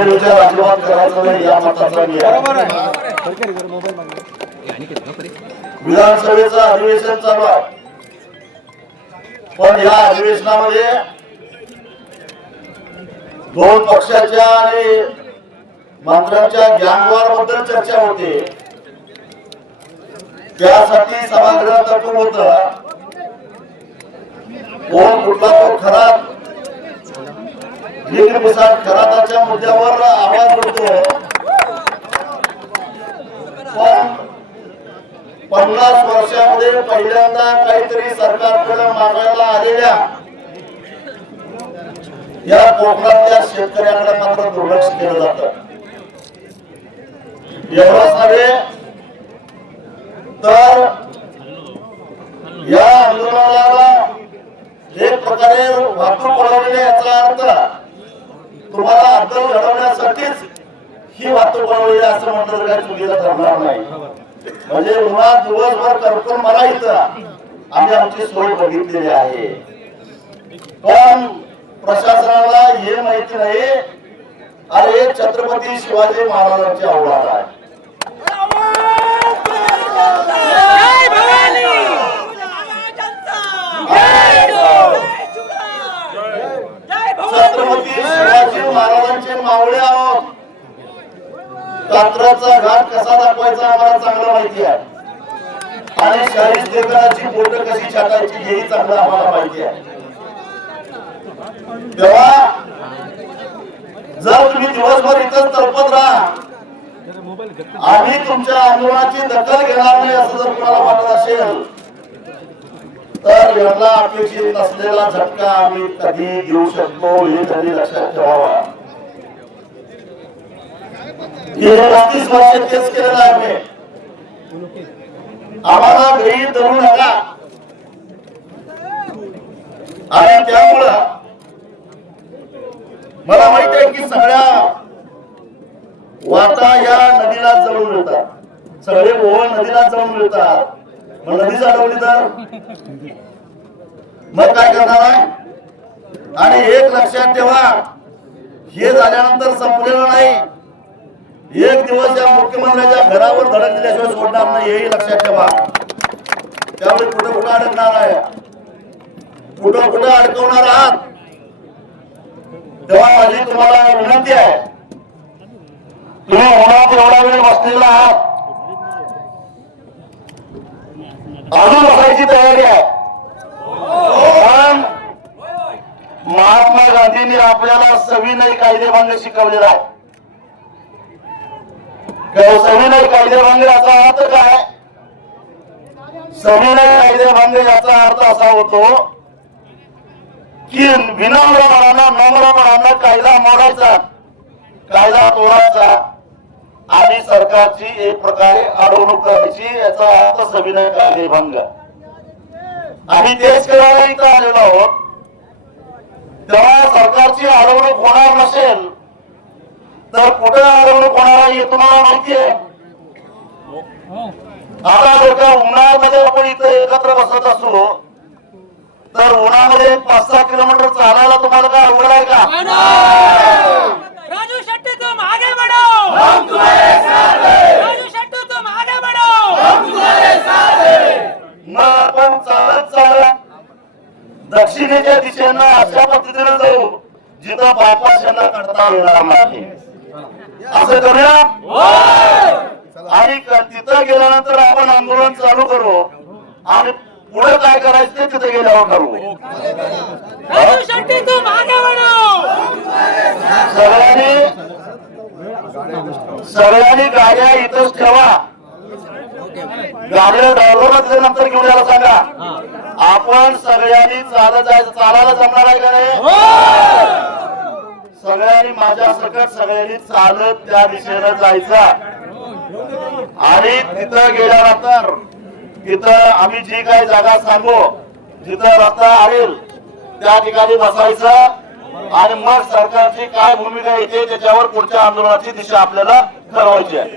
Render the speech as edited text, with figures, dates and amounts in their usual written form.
गैरविचार अजिबात करायचा नाही या मताचा मी आहे. विधानसभेचं अधिवेशन चालू आहे, पण या अधिवेशनामध्ये दोन पक्षाच्या आणि मंत्र्यांच्या गँगवॉर बद्दल चर्चा होते. त्यासाठी सभागृह तटून होत. कोण कुठला तो खरा खराताच्या मुद्द्यावर आवाज उठतो. पण 50 वर्षामध्ये पहिल्यांदा काहीतरी सरकारकडे मागायला आलेल्या या कोकणातल्या शेतकऱ्यांकडे मात्र दुर्लक्ष केलं जातं. एवढंच नव्हे तर या आंदोलनाला एक प्रकारे वाहतूक बनवलेली, याचा अर्थ तुम्हाला अद्दल घडवण्यासाठीच ही वाहतूक बनवलेली असं म्हटलं तर काही चुकीचं ठरणार नाही. म्हणजे उन्हात दिवसभर करपून मला इथं आम्ही आमची सोय बघितलेली आहे. पण प्रशासनाला हे माहिती नाही, अरे छत्रपती शिवाजी महाराजांची अवतार आहे. छत्रपती शिवाजी महाराजांचे मावळे आहोत. कात्रजचा घाट कसा दाखवायचा आम्हाला चांगलं माहिती आहे, आणि शाहीद देवराची बोट कशी छाटायची हेही चांगलं आम्हाला माहिती आहे. तेव्हा जर तुम्ही दिवसभर इथं तळपत राहा, आम्ही तुमच्या आंदोलनाची दखल घेणार नाही असं जर तुम्हाला वाटत असेल तर याला अपेक्षित नसलेला झटका आम्ही कधी घेऊ शकतो हे कधी लक्षात ठेवावा. 35 वर्ष तेच केलेलं आहे. आम्हाला घरी धरू नका, आणि त्यामुळं मला माहित आहे की सगळ्या वाटा या नदीला जवळ मिळतात, सगळे ओळ नदीला जवळ मिळतात. मग नदी अडवली तर मग काय करणार आहे? आणि एक लक्षात ठेवा, हे झाल्यानंतर संपलेलं नाही. एक दिवस या मुख्यमंत्र्यांच्या घरावर धडक दिल्याशिवाय सोडणार नाही, हेही लक्षात ठेवा. त्यामुळे कुठं कुठं अडकणार आहे, कुठं कुठं अडकवणार आहात. तेव्हा माझी तुम्हाला विनंती आहे, तुम्ही उन्हात एवढा वेळ बसलेला आहात, अजून बसायची तयारी आहे. पण महात्मा गांधींनी आपल्याला सविनय कायदेभंग शिकवलेला आहे. सविनय कायदेभंग याचा अर्थ काय? सविनय कायदेभंग याचा अर्थ असा होतो की विनम्रपणानं नम्रपणानं कायदा मोडायचा, कायदा तोडायचा आणि सरकारची एक प्रकारे अडवणूक करायची, याचा अर्थ सविनय कायदेभंग. आम्ही तेच करायला इथं आलेलो आहोत. तेव्हा सरकारची अडवणूक होणार नसेल तर कुठे अडवणूक होणार आहे हे तुम्हाला माहिती आहे. आता जर का उन्हाळ्यामध्ये आपण इथं एकत्र बसत असू तर उन्हामध्ये 5-6 किलोमीटर चालायला तुम्हाला काय अवघड आहे का? राजू शेट्टी तुम आगे बढ़ो, हम तुम्हारे साथ हैं. राजू शेट्टी तुम आगे बढ़ो, हम तुम्हारे साथ हैं. मग आपण चालत दक्षिणेच्या दिशेनं अशा पद्धतीने जाऊ जिथं बायपास यांना करता येणार नाही. असं करूया आणि तिथं गेल्यानंतर आपण आंदोलन चालू करू आणि पुढे काय करायचं ते तिथे गेल्यावर करू. राजू शेट्टी तुम आगे बढ़ो. सगळ्यांनी गाड्या इथंच ठेवा. गाडीला ड्रायव्हरला नंतर घेऊन यायला सांगा. आपण सगळ्यांनी चालत जायचं. चालायला जमणार आहे का नाही? सगळ्यांनी माझ्या सकट सगळ्यांनी चालत त्या दिशेनं जायचं आणि तिथं गेल्यानंतर तिथं आम्ही जी काही जागा सांगू, जिथं रस्ता आलेल त्या ठिकाणी बसायचं आणि मग सरकारची काय भूमिका येते त्याच्यावर पुढच्या आंदोलनाची दिशा आपल्याला ठरवायची आहे.